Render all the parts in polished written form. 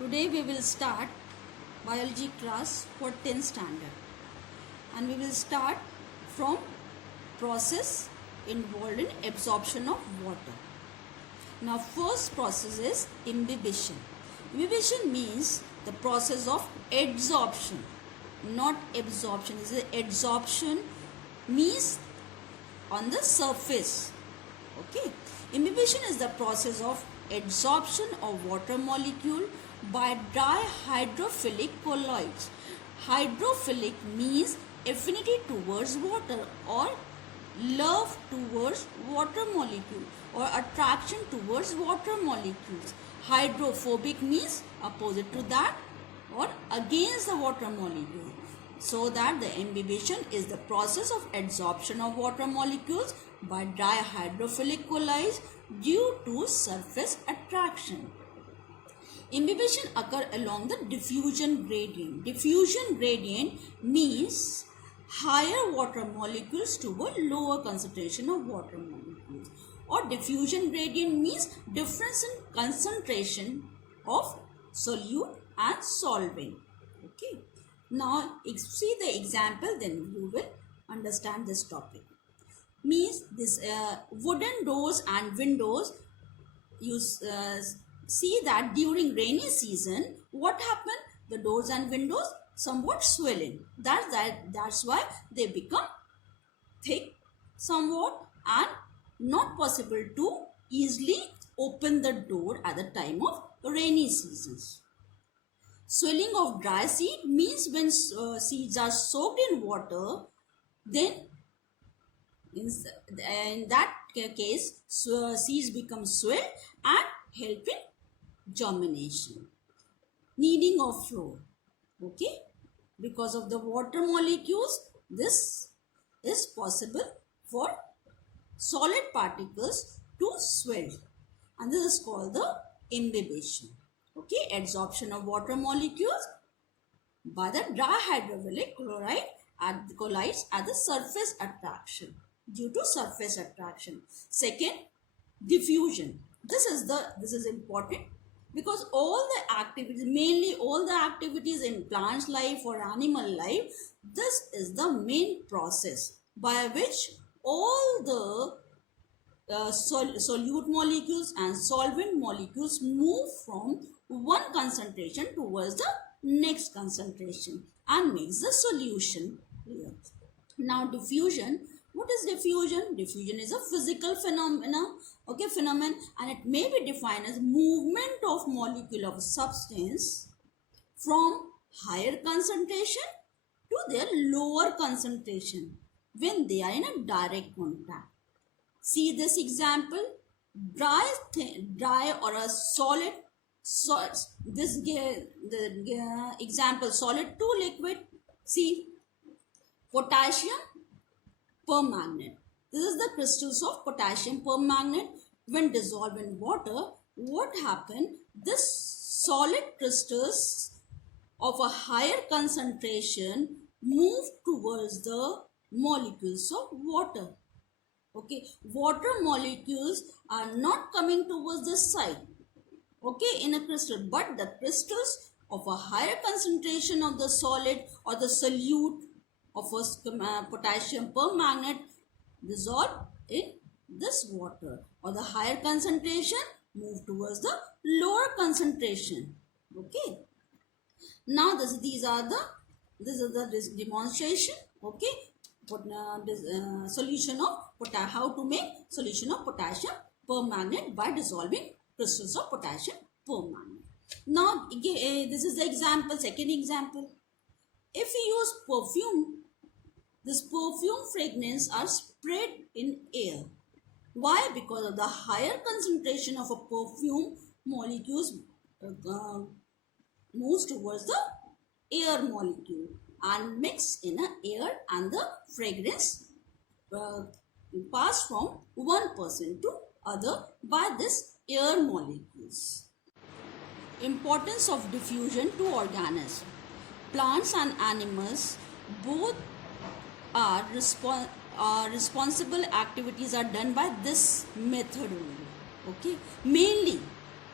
Today we will start biology class for 10th standard, and we will start from process involved in absorption of water. Now first process is imbibition. Imbibition means the process of adsorption, not absorption. This is adsorption means on the surface. Okay. Imbibition is the process of adsorption of water molecule by dihydrophilic colloids. Hydrophilic means affinity towards water or love towards water molecule or attraction towards water molecules. Hydrophobic means opposite to that or against the water molecule. So that the imbibition is the process of adsorption of water molecules by dihydrophilic colloids due to surface attraction. Imbibition occurs along the diffusion gradient. Diffusion gradient means higher water molecules toward lower concentration of water molecules. Or diffusion gradient means difference in concentration of solute and solvent. Okay. Now, see the example, then you will understand this topic. Means this wooden doors and windows, you see that during rainy season, what happened? The doors and windows somewhat swelling. That's why they become thick somewhat and not possible to easily open the door at the time of rainy seasons. Swelling of dry seed means when seeds are soaked in water, then in that case seeds become swelled and help in germination. Kneading of flour, okay, because of the water molecules, this is possible for solid particles to swell, and this is called the imbibition. Okay, adsorption of water molecules by the dihydrophilic colloids at the surface attraction due to surface attraction. Second, diffusion. This is important because all the activities, mainly all the activities in plants life or animal life, this is the main process by which all the solute molecules and solvent molecules move from one concentration towards the next concentration and makes the solution here. Now diffusion. What is diffusion? Diffusion is a physical phenomenon, and it may be defined as movement of molecule of a substance from higher concentration to their lower concentration when they are in a direct contact. See this example, dry or a solid. The example, solid to liquid. See, potassium permanganate. This is the crystals of potassium permanganate. When dissolved in water, what happened? This solid crystals of a higher concentration move towards the molecules of water. Okay, water molecules are not coming towards the side, okay, in a crystal, but the crystals of a higher concentration of the solid or the solute of a potassium permanganate dissolve in this water, or the higher concentration move towards the lower concentration. Okay. Now this is the demonstration. Okay. Solution of how to make solution of potassium permanganate by dissolving crystals of potassium permanganate. Now this is the example, second example. If we use perfume, this perfume fragrance are spread in air. Why? Because of the higher concentration of a perfume molecules moves towards the air molecule and mix in a air, and the fragrance pass from one person to other by this air molecules. Importance of diffusion to organisms. Plants and animals both are responsible activities are done by this method only. Okay, mainly,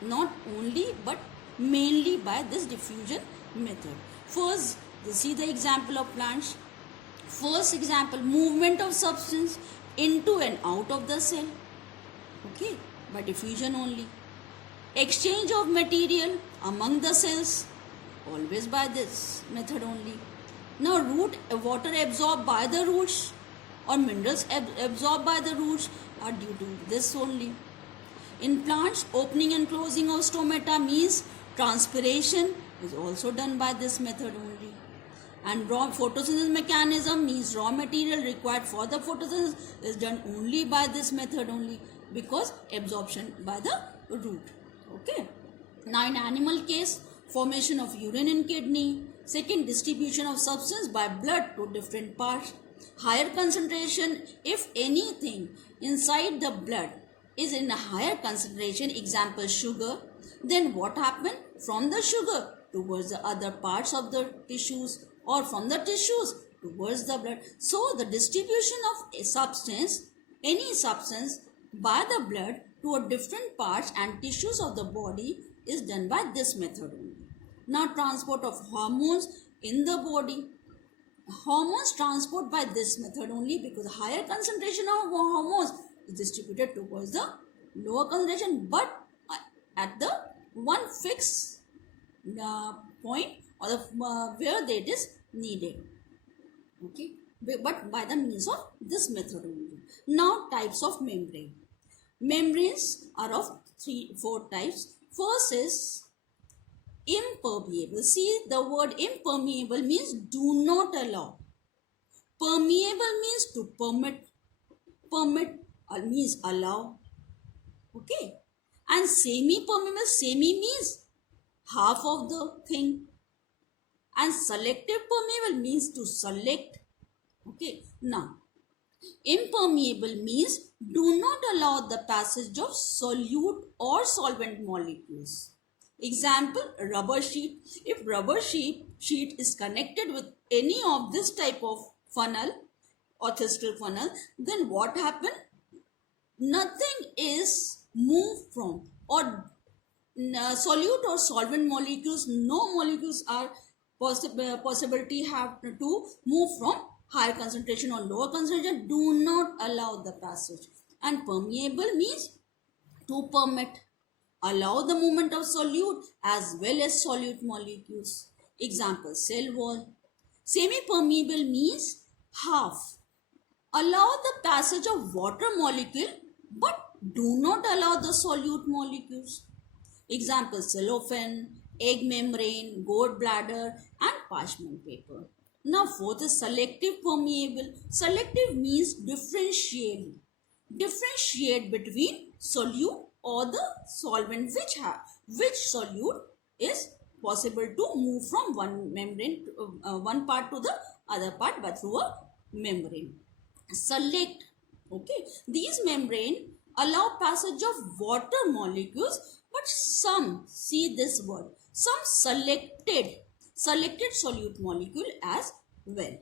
not only but mainly by this diffusion method. First, you see the example of plants. First example, movement of substance into and out of the cell, okay, by diffusion only. Exchange of material among the cells, always by this method only. Now water absorbed by the roots or minerals absorbed by the roots are due to this only. In plants, opening and closing of stomata means transpiration is also done by this method only. And raw photosynthesis mechanism means raw material required for the photosynthesis is done only by this method only, because absorption by the root. Okay. Now in animal case, formation of urine in kidney. Second, distribution of substance by blood to different parts. Higher concentration, if anything inside the blood is in a higher concentration, example sugar, then what happened? From the sugar towards the other parts of the tissues, or from the tissues towards the blood. So the distribution of a substance, any substance by the blood to a different parts and tissues of the body is done by this method only. Now transport of hormones in the body. Hormones transport by this method only, because higher concentration of hormones is distributed towards the lower concentration, but at the one fixed point or the, where it is needed, okay, but by the means of this method only. Now types of membrane. Membranes are of 4 types. First is impermeable. See, the word impermeable means do not allow. Permeable means to permit. Permit means allow. Okay. And semi-permeable, semi means half of the thing. And selective permeable means to select. Okay. Now, impermeable means do not allow the passage of solute or solvent molecules. Example, rubber sheet. If rubber sheet is connected with any of this type of funnel or thistle funnel, then what happen? Nothing is moved from, or solute or solvent molecules, no molecules are possibility have to move from higher concentration or lower concentration, do not allow the passage. And permeable means to permit, allow the movement of solute as well as solute molecules. Example, cell wall. Semi-permeable means half, allow the passage of water molecule but do not allow the solute molecules. Example, cellophane, egg membrane, gallbladder and parchment paper. Now fourth is selective permeable. Selective means differentiate between solute or the solvent, which solute is possible to move from one membrane one part to the other part but through a membrane. Select, okay, these membrane allow passage of water molecules, but some, see this word, some selected solute molecule as well.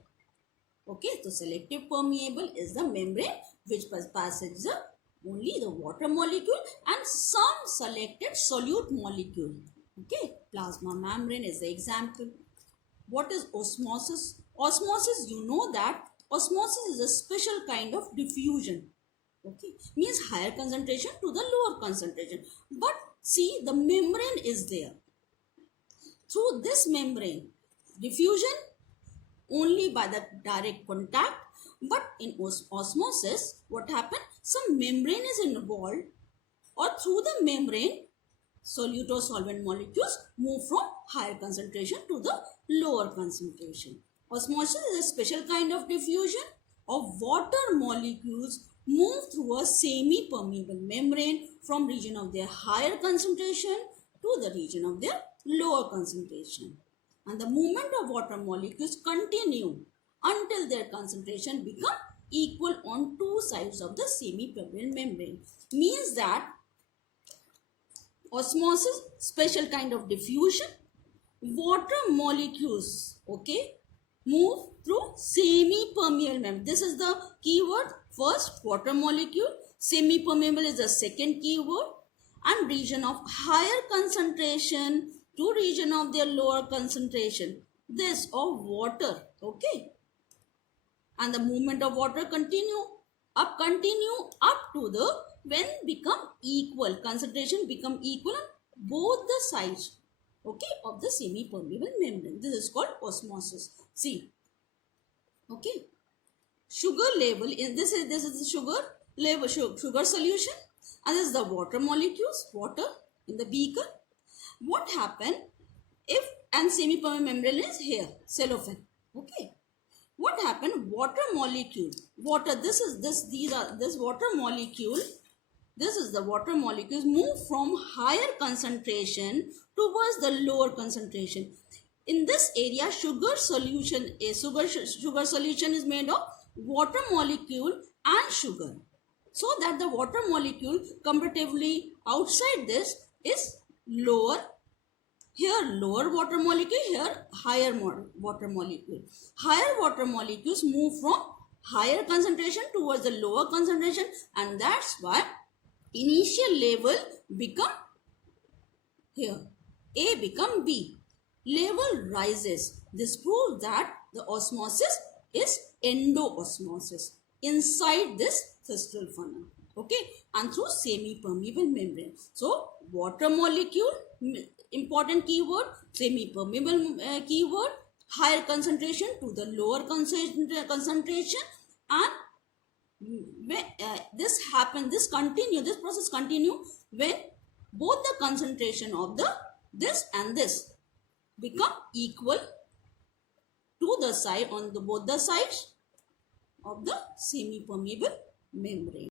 Okay, so selective permeable is the membrane which passes only the water molecule and some selected solute molecule. Okay, plasma membrane is the example. What is osmosis? Osmosis, you know that osmosis is a special kind of diffusion. Okay, means higher concentration to the lower concentration. But see, the membrane is there. Through this membrane, diffusion only by the direct contact, but in osmosis, what happened? Some membrane is involved, or through the membrane, solute or solvent molecules move from higher concentration to the lower concentration. Osmosis is a special kind of diffusion of water molecules move through a semi-permeable membrane from region of their higher concentration to the region of their lower concentration. And the movement of water molecules continue until their concentration become equal on two sides of the semi-permeable membrane. Means that osmosis, special kind of diffusion, water molecules, okay, move through semi-permeable membrane. This is the keyword. First, water molecule. Semi-permeable is the second keyword. And region of higher concentration to region of their lower concentration, this of water, okay, and the movement of water continue up to the when become equal, concentration become equal on both the sides, okay, of the semi permeable membrane. This is called osmosis. See, okay, sugar level in this is the sugar level, sugar solution, and this is the water molecules, water in the beaker. What happen if, and semi permeable membrane is here, cellophane, okay. What happened? Water molecule, water, this water molecule, this is the water molecules move from higher concentration towards the lower concentration. In this area, sugar solution is made of water molecule and sugar. So that the water molecule comparatively outside this is lower. Here lower water molecule, here higher water molecule. Higher water molecules move from higher concentration towards the lower concentration, and that's why initial level become here. A become B. Level rises. This proves that the osmosis is endoosmosis inside this crystal funnel. Okay, and through semi-permeable membrane. So water molecule, important keyword, semi-permeable keyword, higher concentration to the lower concentration, and this process continue when both the concentration of the this and this become equal to the side on the both the sides of the semi-permeable membrane.